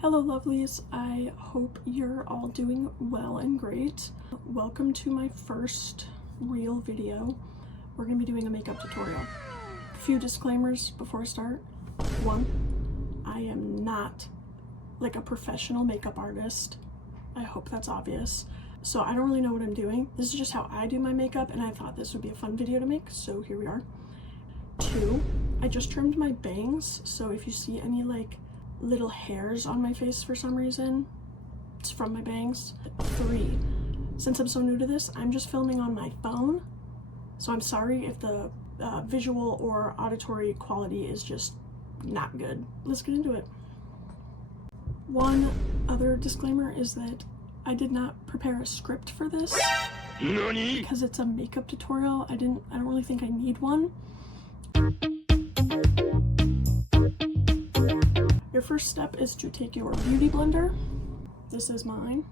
Hello lovelies, I hope you're all doing well and great. Welcome to my first real video. We're gonna be doing a makeup tutorial. A few disclaimers before I start. One, I am not like a professional makeup artist. I hope that's obvious. So I don't really know what I'm doing. This is just how I do my makeup and I thought this would be a fun video to make, so here we are. Two, I just trimmed my bangs, so if you see any like little hairs on my face for some reason, it's from my bangs. Three, since I'm so new to this, I'm just filming on my phone, so I'm sorry if the visual or auditory quality is just not good. Let's get into it. One other disclaimer is that I did not prepare a script for this because it's a makeup tutorial. I don't really think I need one. Your first step is to take your beauty blender. This is mine.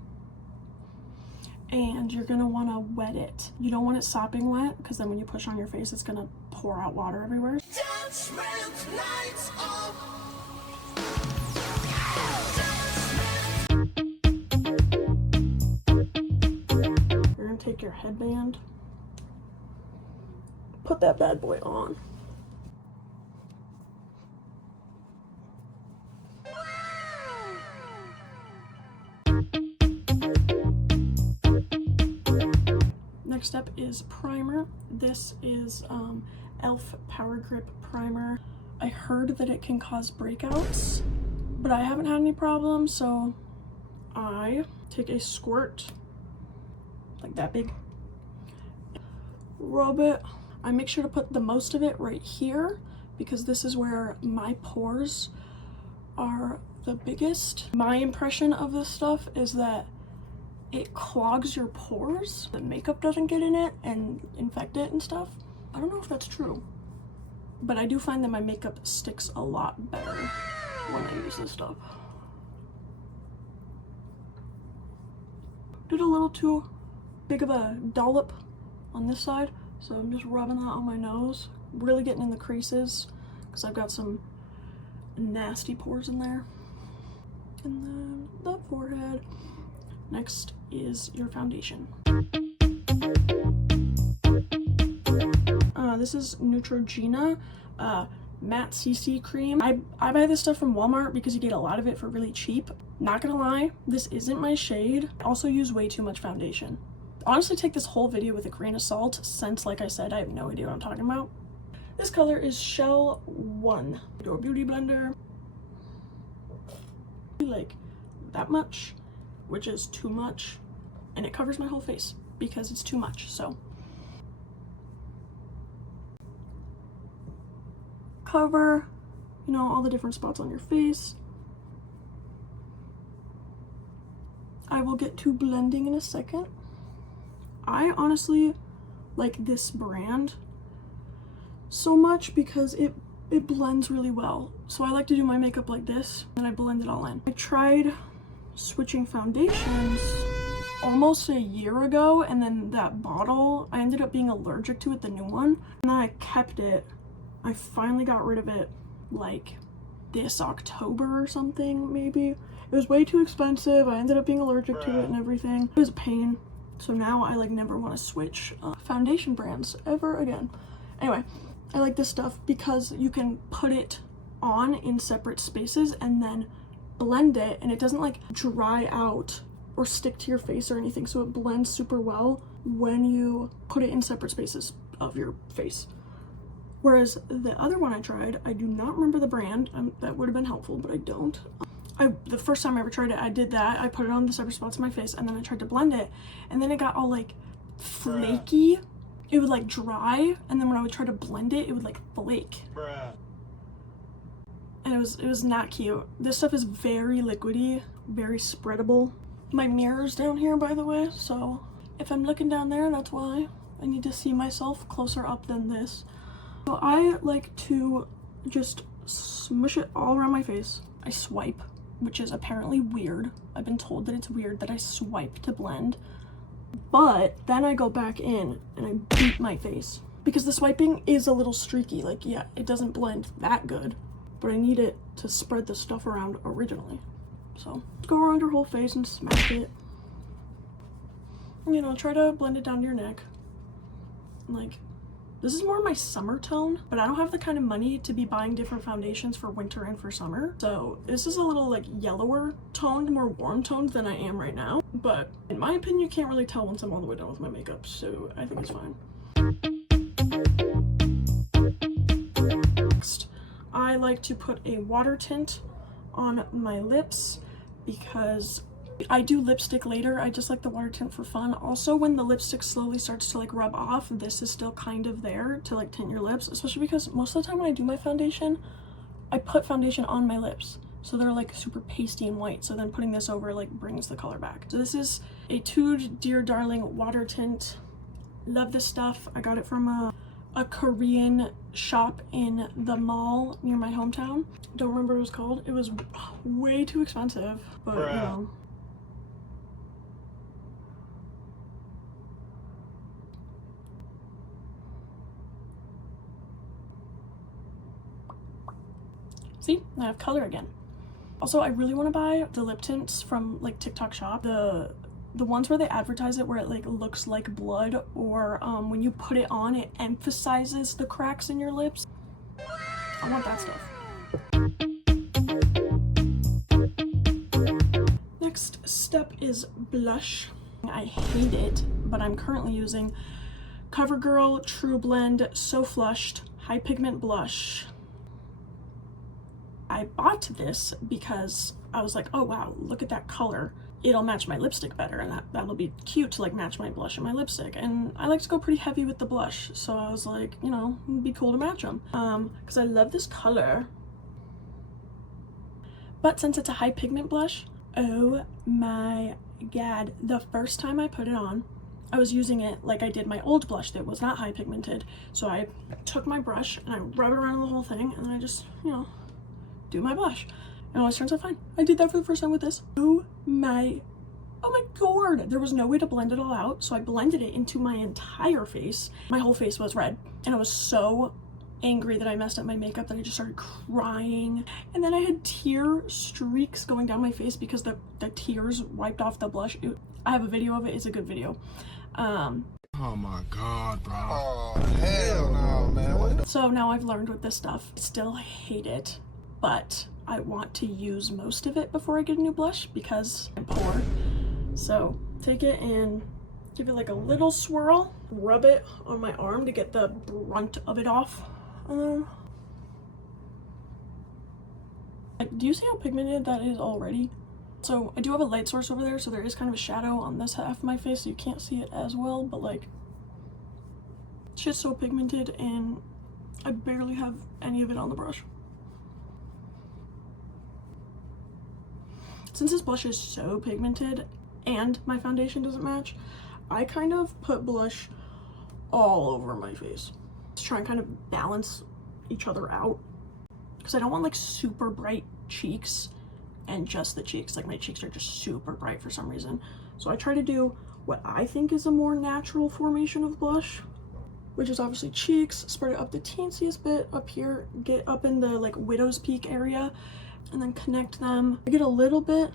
And you're gonna wanna wet it. You don't want it sopping wet because then when you push on your face, it's gonna pour out water everywhere. You're gonna take your headband, put that bad boy on. Next up is primer. This is e.l.f. Power Grip Primer. I heard that it can cause breakouts, but I haven't had any problems, so I take a squirt, like that big, rub it. I make sure to put the most of it right here because this is where my pores are the biggest. My impression of this stuff is that it clogs your pores. The makeup doesn't get in it and infect it and stuff. I don't know if that's true, but I do find that my makeup sticks a lot better when I use this stuff. Did a little too big of a dollop on this side, so I'm just rubbing that on my nose, really getting in the creases because I've got some nasty pores in there. And then the forehead. Next is your foundation. This is Neutrogena matte CC cream. I buy this stuff from Walmart because you get a lot of it for really cheap. Not gonna lie, this isn't my shade. I also use way too much foundation. Honestly, take this whole video with a grain of salt since, like I said, I have no idea what I'm talking about. This color is Shell 1. Your beauty blender. Like that much, which is too much, and it covers my whole face because it's too much. So cover, you know, all the different spots on your face. I will get to blending in a second. I honestly like this brand so much because it blends really well. So I like to do my makeup like this and I blend it all in. I tried switching foundations almost a year ago, and then that bottle, I ended up being allergic to it, the new one, and then I kept it. I finally got rid of it like this October or something, maybe. It was way too expensive. I ended up being allergic to it and everything. It was a pain. So now I like never want to switch foundation brands ever again. Anyway, I like this stuff because you can put it on in separate spaces and then blend it, and it doesn't like dry out or stick to your face or anything, so it blends super well when you put it in separate spaces of your face. Whereas the other one I tried, I do not remember the brand. That would have been helpful, but I don't. The first time I ever tried it, I did that. I put it on the separate spots of my face, and then I tried to blend it, and then it got all like flaky. It would like dry, and then when I would try to blend it, it would like flake. And it was not cute. This stuff is very liquidy, very spreadable. My mirror's down here, by the way, so if I'm looking down there, that's why. I need to see myself closer up than this. So I like to just smush it all around my face. I swipe, which is apparently weird. I've been told that it's weird that I swipe to blend. But then I go back in and I beat my face. Because the swiping is a little streaky. Like, yeah, it doesn't blend that good, but I need it to spread the stuff around originally. So go around your whole face and smack it. You know, try to blend it down to your neck. Like, this is more my summer tone, but I don't have the kind of money to be buying different foundations for winter and for summer. So this is a little like yellower toned, more warm toned than I am right now. But in my opinion, you can't really tell once I'm all the way done with my makeup, so I think it's fine. Next, I like to put a water tint on my lips because I do lipstick later. I just like the water tint for fun. Also, when the lipstick slowly starts to like rub off, this is still kind of there to like tint your lips, especially because most of the time when I do my foundation, I put foundation on my lips. So they're like super pasty and white. So then putting this over like brings the color back. So this is a Tude Dear Darling water tint. Love this stuff. I got it from a Korean shop in the mall near my hometown. Don't remember what it was called. It was way too expensive, but you know. See, I have color again. Also, I really want to buy the lip tints from like TikTok shop. The ones where they advertise it where it like looks like blood, or when you put it on, it emphasizes the cracks in your lips. I want that stuff. Next step is blush. I hate it, but I'm currently using CoverGirl True Blend So Flushed High Pigment Blush. I bought this because I was like, oh wow, look at that color. It'll match my lipstick better, and that'll be cute to like match my blush and my lipstick. And I like to go pretty heavy with the blush, so I was like, you know, it'd be cool to match them. Because I love this color. But since it's a high pigment blush, oh my god, the first time I put it on, I was using it like I did my old blush that was not high pigmented. So I took my brush and I rubbed it around the whole thing, and then I just, you know, do my blush. And it always turns out fine. I did that for the first time with this. Oh my god. There was no way to blend it all out, so I blended it into my entire face. My whole face was red, and I was so angry that I messed up my makeup that I just started crying. And then I had tear streaks going down my face because the tears wiped off the blush. I have a video of it. It's a good video. Oh my god, bro. Oh, hell no, man. So now I've learned with this stuff. I still hate it, but I want to use most of it before I get a new blush because I'm poor. So take it and give it like a little swirl, rub it on my arm to get the brunt of it off. Like, do you see how pigmented that is already? So I do have a light source over there, so there is kind of a shadow on this half of my face, so you can't see it as well, but like, it's just so pigmented and I barely have any of it on the brush. Since this blush is so pigmented and my foundation doesn't match, I kind of put blush all over my face to try and kind of balance each other out, because I don't want like super bright cheeks and just the cheeks. Like, my cheeks are just super bright for some reason. So I try to do what I think is a more natural formation of blush, which is obviously cheeks, spread it up the teensiest bit up here, get up in the like widow's peak area, and then connect them. I get a little bit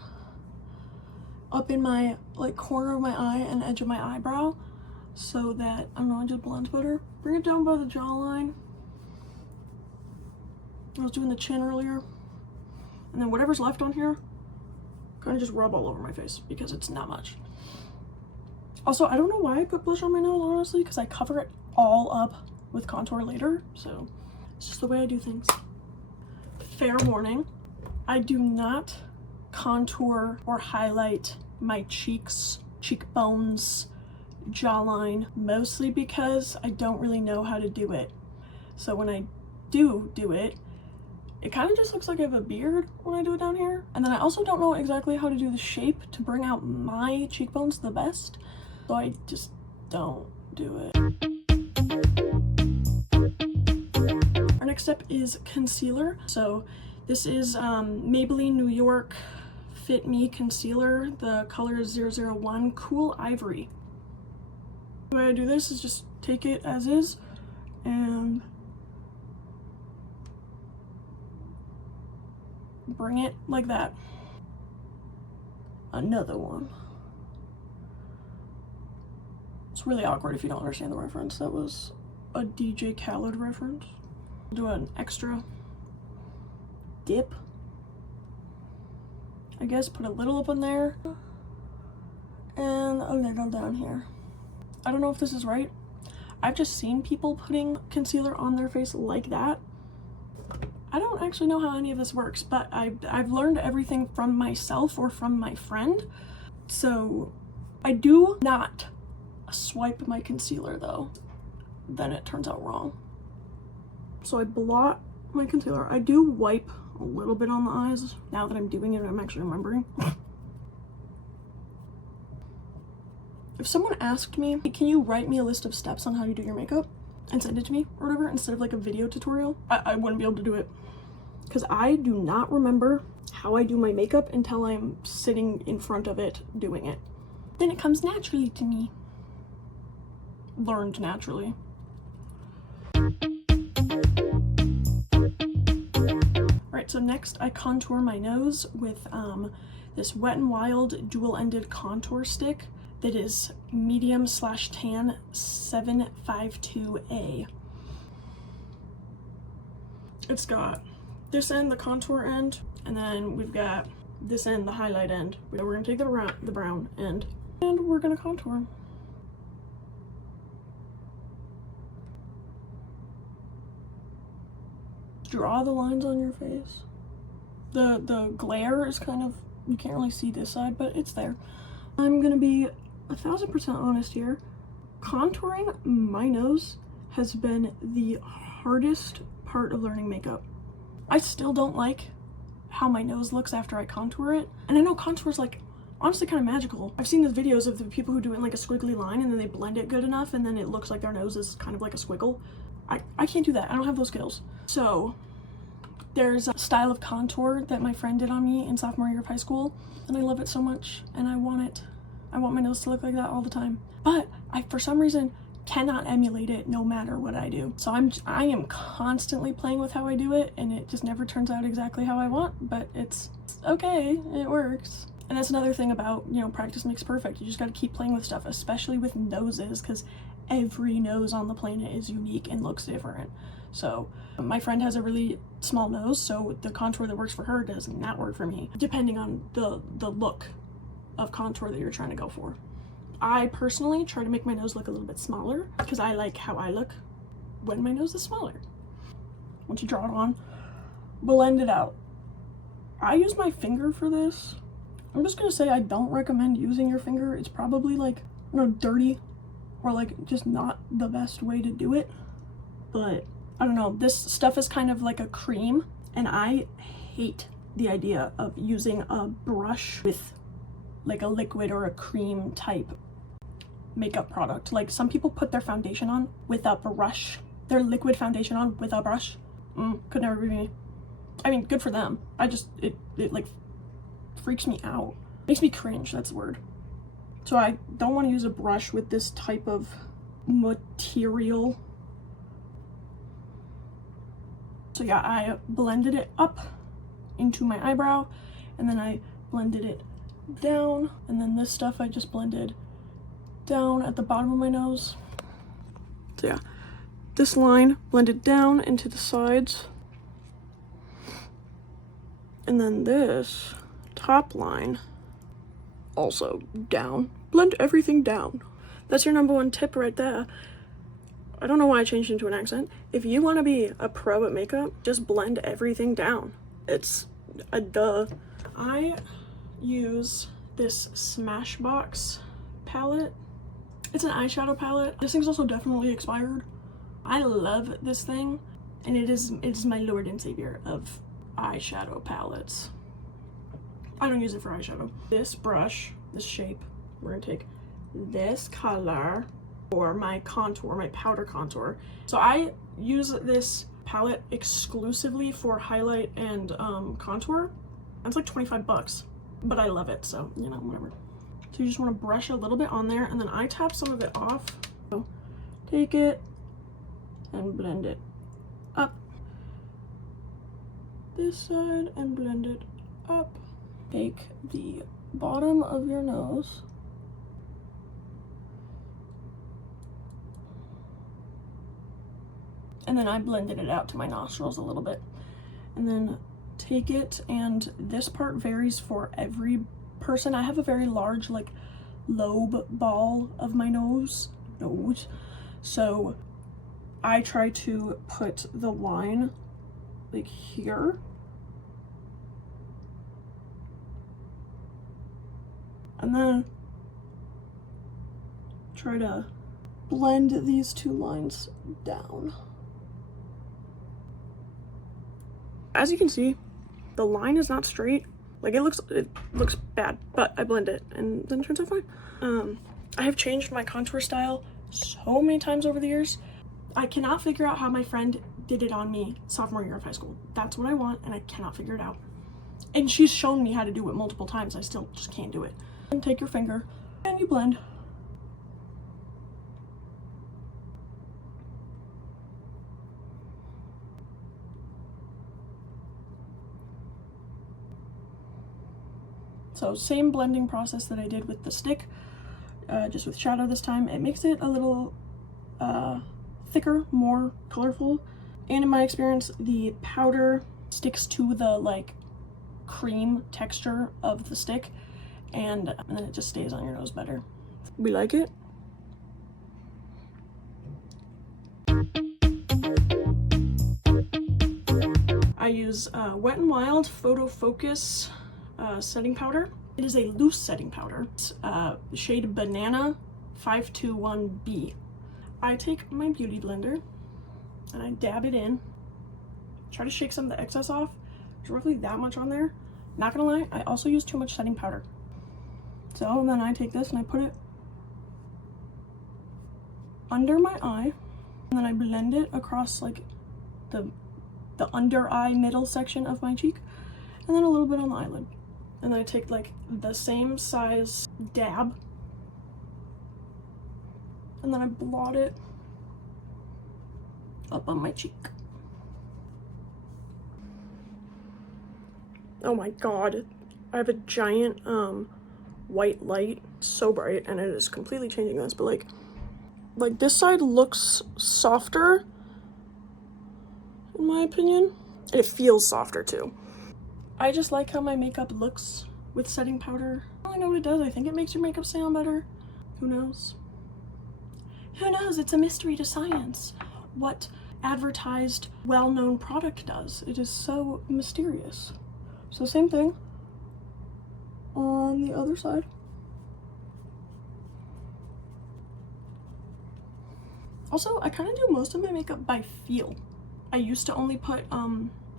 up in my like corner of my eye and edge of my eyebrow so that, I don't know, it just blends better. Bring it down by the jawline. I was doing the chin earlier. And then whatever's left on here, kind of just rub all over my face because it's not much. Also, I don't know why I put blush on my nose, honestly, because I cover it all up with contour later. So it's just the way I do things. Fair warning, I do not contour or highlight my cheeks, cheekbones, jawline, mostly because I don't really know how to do it. So when I do it, it kind of just looks like I have a beard when I do it down here. And then I also don't know exactly how to do the shape to bring out my cheekbones the best. So I just don't do it. Our next step is concealer. So this is Maybelline New York Fit Me Concealer. The color is 001 Cool Ivory. The way I do this is just take it as is and bring it like that. another one. It's really awkward if you don't understand the reference. That was a DJ Khaled reference. Do an extra dip. I guess put a little up in there and a little down here. I don't know if this is right. I've just seen people putting concealer on their face like that. I don't actually know how any of this works, but I've learned everything from myself or from my friend. So I do not swipe my concealer though. Then it turns out wrong. So I blot my concealer. I do wipe a little bit on the eyes. Now that I'm doing it, I'm actually remembering. If someone asked me, can you write me a list of steps on how you do your makeup and send it to me or whatever, instead of like a video tutorial, I wouldn't be able to do it. Because I do not remember how I do my makeup until I'm sitting in front of it doing it. Then it comes naturally to me. Learned naturally. Alright, so next I contour my nose with this Wet n Wild dual-ended contour stick that is medium/tan 752A. It's got this end, the contour end, and then we've got this end, the highlight end. We're gonna take the brown end, and we're gonna contour. Draw the lines on your face. The glare is kind of, you can't really see this side, but it's there. I'm gonna be 1000% honest here. Contouring my nose has been the hardest part of learning makeup. I still don't like how my nose looks after I contour it. And I know contour is like honestly kind of magical. I've seen those videos of the people who do it in like a squiggly line and then they blend it good enough and then it looks like their nose is kind of like a squiggle. I can't do that. I don't have those skills. So there's a style of contour that my friend did on me in sophomore year of high school, and I love it so much, and I want it. I want my nose to look like that all the time. But I, for some reason, cannot emulate it no matter what I do. So I am constantly playing with how I do it, and it just never turns out exactly how I want, but it's okay, it works. And that's another thing about, you know, practice makes perfect. You just gotta keep playing with stuff, especially with noses, because every nose on the planet is unique and looks different. So my friend has a really small nose, so the contour that works for her does not work for me, depending on the look of contour that you're trying to go for. I personally try to make my nose look a little bit smaller because I like how I look when my nose is smaller. Once you draw it on, blend it out. I use my finger for this. I'm just gonna say I don't recommend using your finger. It's probably like, you know, dirty or like just not the best way to do it. But I don't know, this stuff is kind of like a cream, and I hate the idea of using a brush with like a liquid or a cream type makeup product. Like some people put their foundation on with a brush, their liquid foundation on with a brush. Could never be me. I mean, good for them. I just, it like freaks me out. Makes me cringe, that's the word. So I don't want to use a brush with this type of material. So yeah, I blended it up into my eyebrow, and then I blended it down, and then this stuff I just blended down at the bottom of my nose. So yeah, this line blended down into the sides, and then this top line also down. Blend everything down. That's your number one tip right there. I don't know why I changed into an accent. If you want to be a pro at makeup, just blend everything down. It's a duh. I use this Smashbox palette. It's an eyeshadow palette. This thing's also definitely expired. I love this thing, and it is my lord and savior of eyeshadow palettes. I don't use it for eyeshadow. This brush, this shape, we're gonna take this color for my contour, my powder contour. So I use this palette exclusively for highlight and contour. It's like 25 bucks, but I love it, so you know, whatever. So you just want to brush a little bit on there, and then I tap some of it off. So take it and blend it up this side and blend it up. Take the bottom of your nose. And then I blended it out to my nostrils a little bit. And then take it, and this part varies for every person. I have a very large like lobe ball of my nose. So I try to put the line like here. And then try to blend these two lines down. As you can see, the line is not straight. Like it looks bad, but I blend it and then it turns out fine. I have changed my contour style so many times over the years. I cannot figure out how my friend did it on me sophomore year of high school. That's what I want, and I cannot figure it out. And she's shown me how to do it multiple times. I still just can't do it. And take your finger and you blend. So same blending process that I did with the stick, just with shadow this time. It makes it a little thicker, more colorful. And in my experience, the powder sticks to the like cream texture of the stick, and then it just stays on your nose better. We like it. I use Wet n Wild Photo Focus setting powder. It is a loose setting powder. It's shade Banana 521B. I take my beauty blender and I dab it in. Try to shake some of the excess off. There's roughly that much on there. Not gonna lie, I also use too much setting powder. So then I take this and I put it under my eye, and then I blend it across like the under eye middle section of my cheek, and then a little bit on the eyelid. And then I take like the same size dab, and then I blot it up on my cheek. Oh my god, I have a giant white light, so bright, and it is completely changing this, but like this side looks softer in my opinion, and it feels softer too. I just like how my makeup looks with setting powder. I don't really know what it does. I think it makes your makeup sound better. Who knows? Who knows? It's a mystery to science. What advertised, well-known product does. It is so mysterious. So same thing on the other side. Also, I kind of do most of my makeup by feel. I used to only put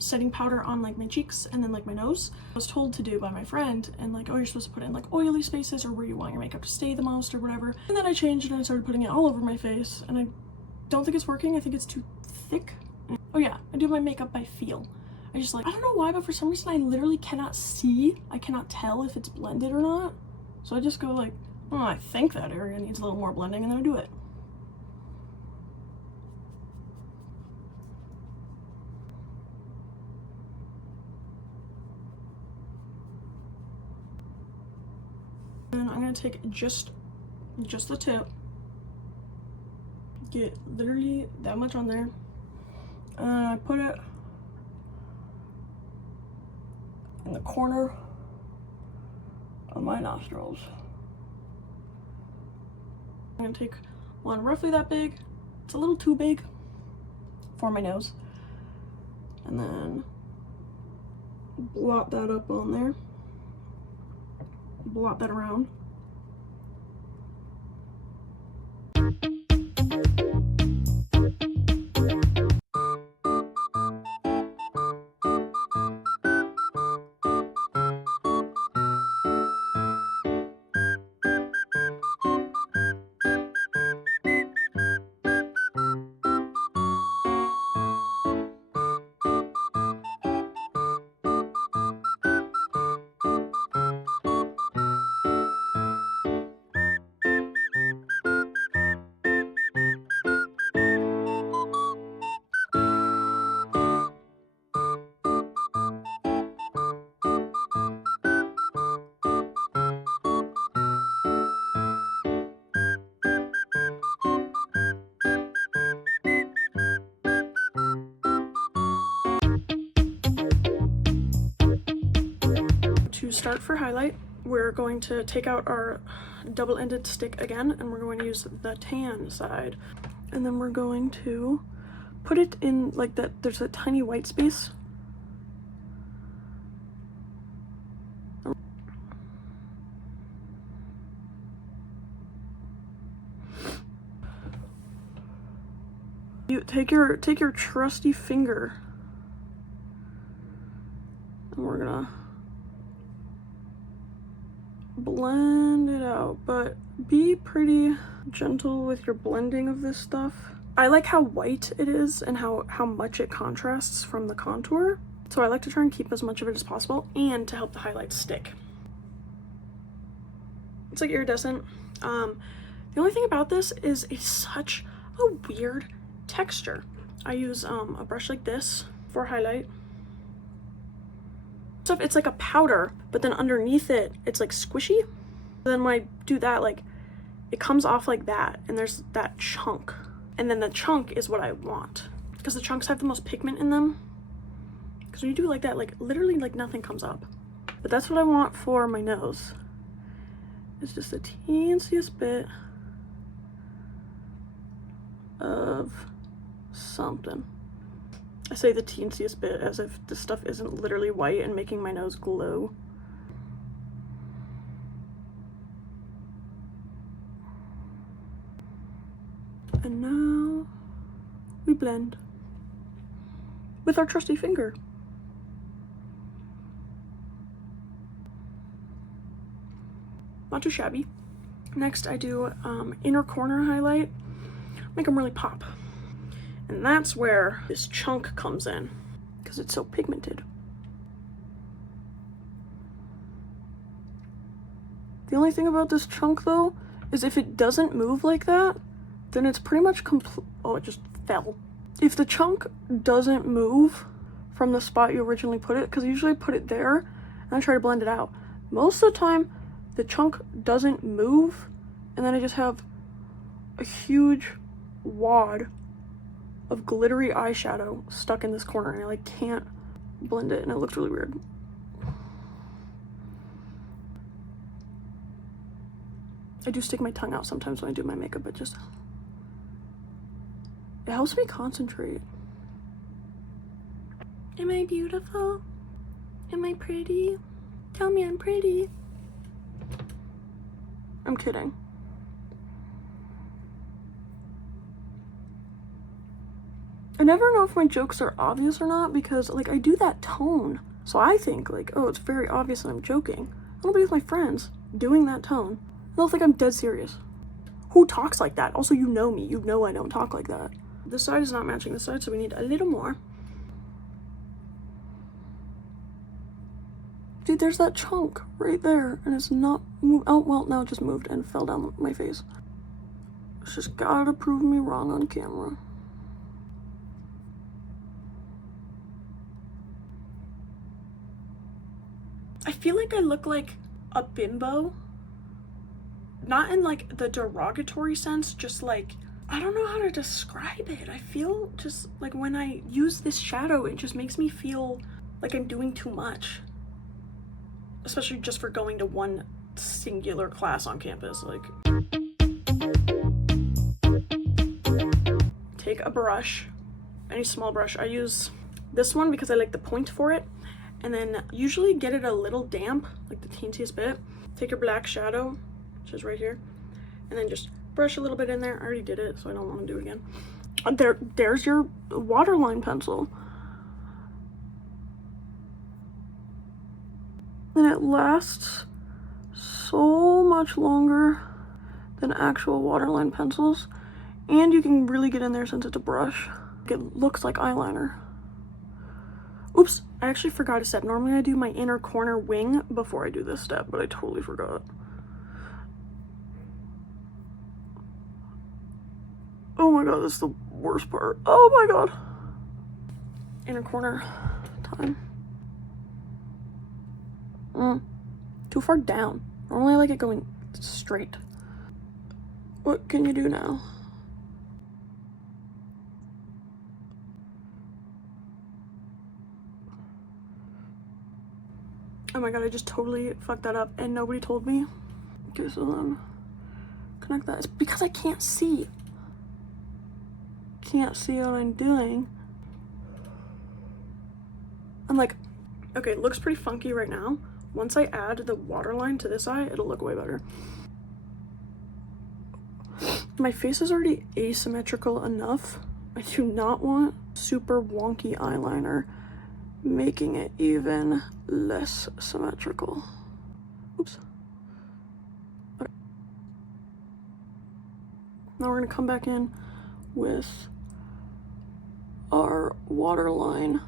setting powder on like my cheeks and then like my nose. I was told to do by my friend, and like, oh, you're supposed to put it in like oily spaces or where you want your makeup to stay the most or whatever. And then I changed and I started putting it all over my face, and I don't think it's working. I think it's too thick. Oh yeah, I do my makeup by feel. I just like, I don't know why, but for some reason I literally cannot see. I cannot tell if it's blended or not. So I just go like, oh, I think that area needs a little more blending, and then I do it. And I'm gonna take just the tip, get literally that much on there, and I put it in the corner of my nostrils. I'm gonna take one roughly that big. It's a little too big for my nose, and then blot that up on there. Blot that around. to start for highlight, we're going to take out our double-ended stick again, and we're going to use the tan side. And then we're going to put it in like that, there's a tiny white space. You take your trusty finger, and we're gonna blend it out, but be pretty gentle with your blending of this stuff. I like how white it is and how much it contrasts from the contour, so I like to try and keep as much of it as possible and to help the highlights stick. It's like iridescent. The only thing about this is it's such a weird texture. I use a brush like this for highlight. So it's like a powder, but then underneath it, it's like squishy. Then when I do that, like it comes off like that, and there's that chunk. And then the chunk is what I want, because the chunks have the most pigment in them. Because when you do it like that, like literally like nothing comes up. But that's what I want for my nose. It's just the teensiest bit of something. I say the teensiest bit as if this stuff isn't literally white and making my nose glow. And now we blend with our trusty finger. Not too shabby. Next I do inner corner highlight, make them really pop. And that's where this chunk comes in, because it's so pigmented. The only thing about this chunk though, is if it doesn't move like that, then it's pretty much oh, it just fell. If the chunk doesn't move from the spot you originally put it, because I usually put it there and I try to blend it out. Most of the time, the chunk doesn't move, and then I just have a huge wad of glittery eyeshadow stuck in this corner, and I like can't blend it, and it looks really weird. I do stick my tongue out sometimes when I do my makeup, but just it helps me concentrate. Am I beautiful? Am I pretty? Tell me I'm pretty. I'm kidding. I never know if my jokes are obvious or not, because like I do that tone. So I think like, oh, it's very obvious that I'm joking. I'll be with my friends doing that tone. They'll think I'm dead serious. Who talks like that? Also, you know me. You know I don't talk like that. This side is not matching this side, so we need a little more. Dude, there's that chunk right there, and it's not moved. Oh, well, now it just moved and fell down my face. It's just gotta prove me wrong on camera. I feel like I look like a bimbo. Not in like the derogatory sense, just like, I don't know how to describe it. I feel just like when I use this shadow, it just makes me feel like I'm doing too much. Especially just for going to one singular class on campus. Like, take a brush, any small brush. I use this one because I like the point for it. And then usually get it a little damp, like the teensiest bit. Take your black shadow, which is right here, and then just brush a little bit in there. I already did it, so I don't want to do it again. There's your waterline pencil. And it lasts so much longer than actual waterline pencils. And you can really get in there since it's a brush. It looks like eyeliner. Oops, I actually forgot a step. Normally I do my inner corner wing before I do this step, but I totally forgot. Oh my god, this is the worst part. Oh my god. Inner corner time. Too far down. Normally I like it going straight. What can you do now? Oh my god, I just totally fucked that up and nobody told me. Okay, so then connect that. It's because I can't see. Can't see what I'm doing. I'm like, okay, it looks pretty funky right now. Once I add the waterline to this eye, it'll look way better. My face is already asymmetrical enough. I do not want super wonky eyeliner, making it even less symmetrical. Oops. Okay. Now we're gonna come back in with our waterline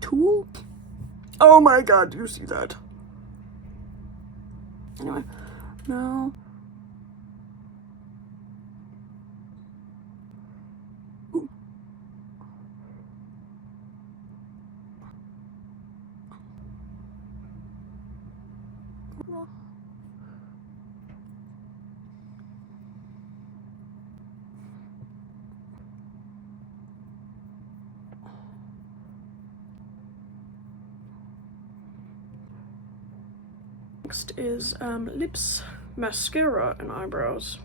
tool. Oh my god, do you see that? Anyway, now ooh. Next is lips, mascara, and eyebrows.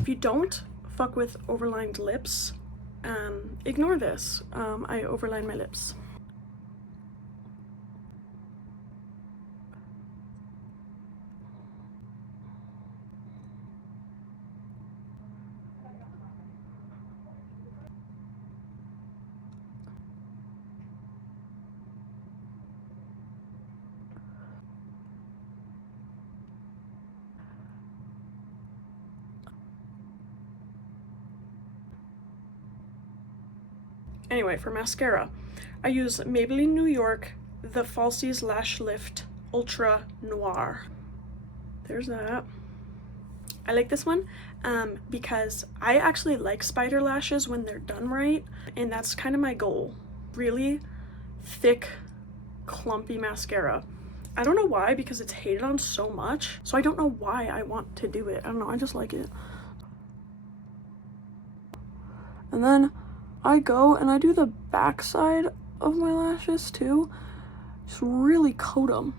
If you don't fuck with overlined lips, ignore this. I overline my lips. Anyway, for mascara, I use Maybelline New York, the Falsies Lash Lift Ultra Noir. There's that. I like this one because I actually like spider lashes when they're done right, and that's kind of my goal. Really thick, clumpy mascara. I don't know why, because it's hated on so much, so I don't know why I want to do it. I don't know, I just like it. And then I go and I do the back side of my lashes too. Just really coat them.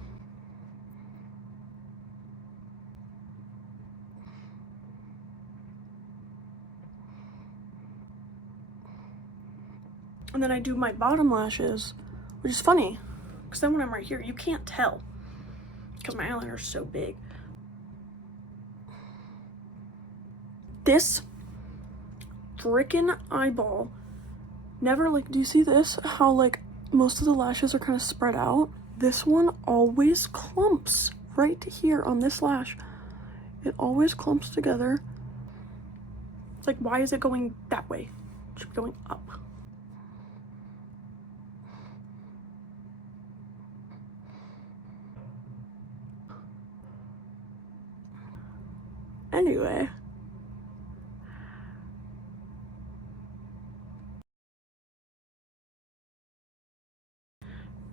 And then I do my bottom lashes, which is funny, because then when I'm right here, you can't tell, because my eyeliner is so big. This frickin' eyeball never, like, do you see this? How, like, most of the lashes are kind of spread out? This one always clumps right here on this lash. It always clumps together. It's like, why is it going that way? It should be going up. Anyway.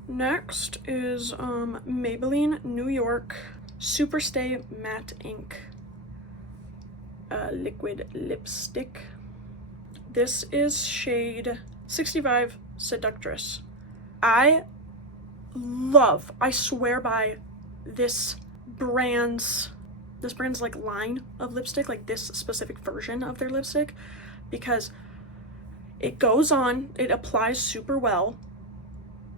Next is Maybelline New York Superstay Matte Ink liquid lipstick. This is shade 65 Seductress. I swear by this brand's like line of lipstick, like this specific version of their lipstick, because it goes on, it applies super well,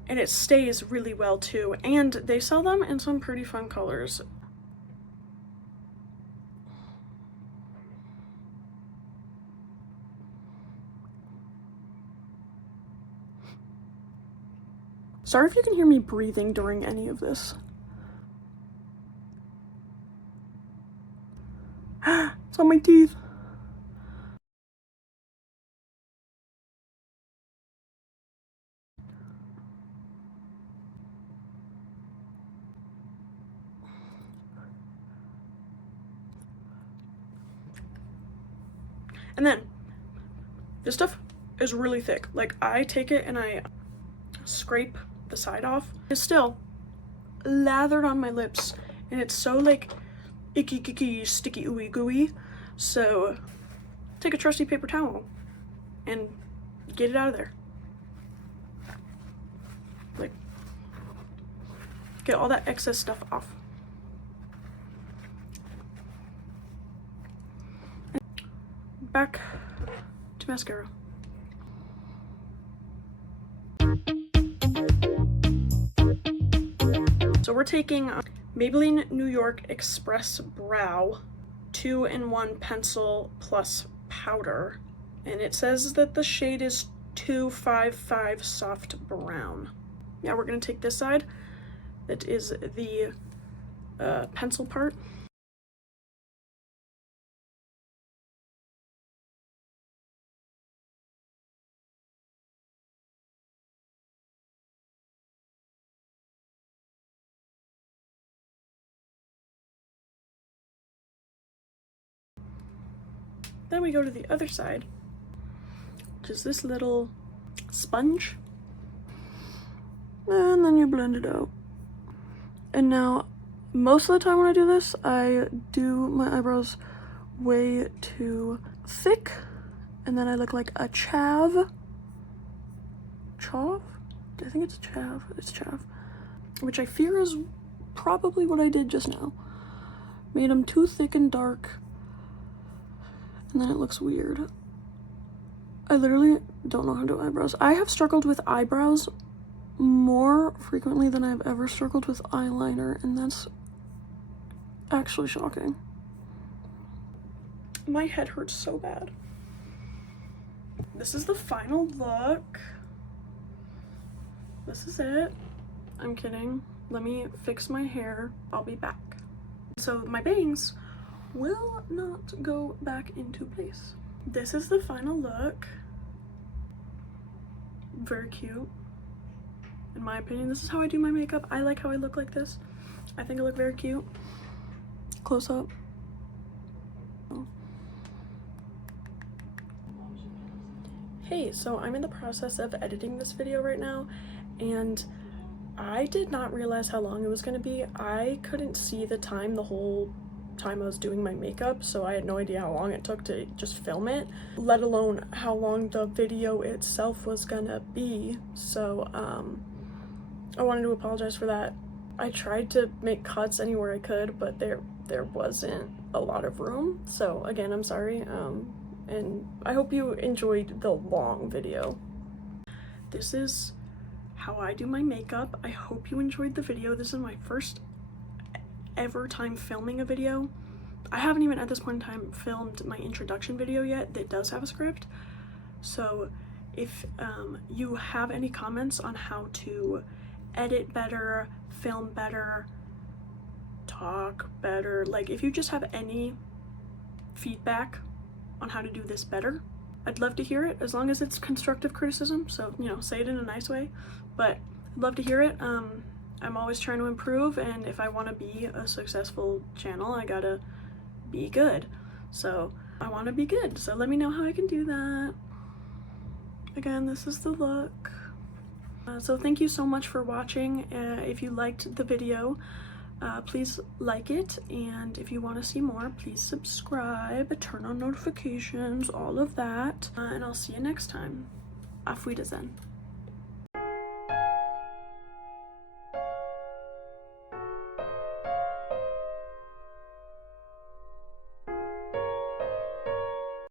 and it stays really well too, and they sell them in some pretty fun colors. Sorry if you can hear me breathing during any of this. It's on my teeth. And then this stuff is really thick. Like, I take it and I scrape the side off. It's still lathered on my lips, and it's so like icky, sticky, ooey gooey. So take a trusty paper towel and get it out of there. get all that excess stuff off. Back to mascara. So we're taking Maybelline New York Express Brow 2-in-1 pencil plus powder, and it says that the shade is 255 soft brown. Yeah, we're gonna take this side. That is the pencil part. Then we go to the other side, which is this little sponge. And then you blend it out. And now, most of the time when I do this, I do my eyebrows way too thick, and then I look like a chav? Chav? I think it's chav. It's chav. Which I fear is probably what I did just now. Made them too thick and dark, and then it looks weird. I literally don't know how to do eyebrows. I have struggled with eyebrows more frequently than I've ever struggled with eyeliner, and that's actually shocking. My head hurts so bad. This is the final look. This is it. I'm kidding. Let me fix my hair. I'll be back. So my bangs will not go back into place. This is the final look. Very cute. In my opinion, this is how I do my makeup. I like how I look like this. I think I look very cute. Close up. Oh. Hey, so I'm in the process of editing this video right now, and I did not realize how long it was going to be. I couldn't see the time the whole time I was doing my makeup, so I had no idea how long it took to just film it, let alone how long the video itself was gonna be. So I wanted to apologize for that. I tried to make cuts anywhere I could, but there wasn't a lot of room, so again, I'm sorry, and I hope you enjoyed the long video. This is how I do my makeup. I hope you enjoyed the video. This is my first ever time filming a video. I haven't even at this point in time filmed my introduction video yet that does have a script. So if you have any comments on how to edit better, film better, talk better, like if you just have any feedback on how to do this better, I'd love to hear it, as long as it's constructive criticism. So, you know, say it in a nice way, but I'd love to hear it. I'm always trying to improve, and if I want to be a successful channel, I gotta be good. So I want to be good, so let me know how I can do that. Again, this is the look. So thank you so much for watching. If you liked the video, please like it, and if you want to see more, please subscribe, turn on notifications, all of that, and I'll see you next time. Auf Wiedersehen.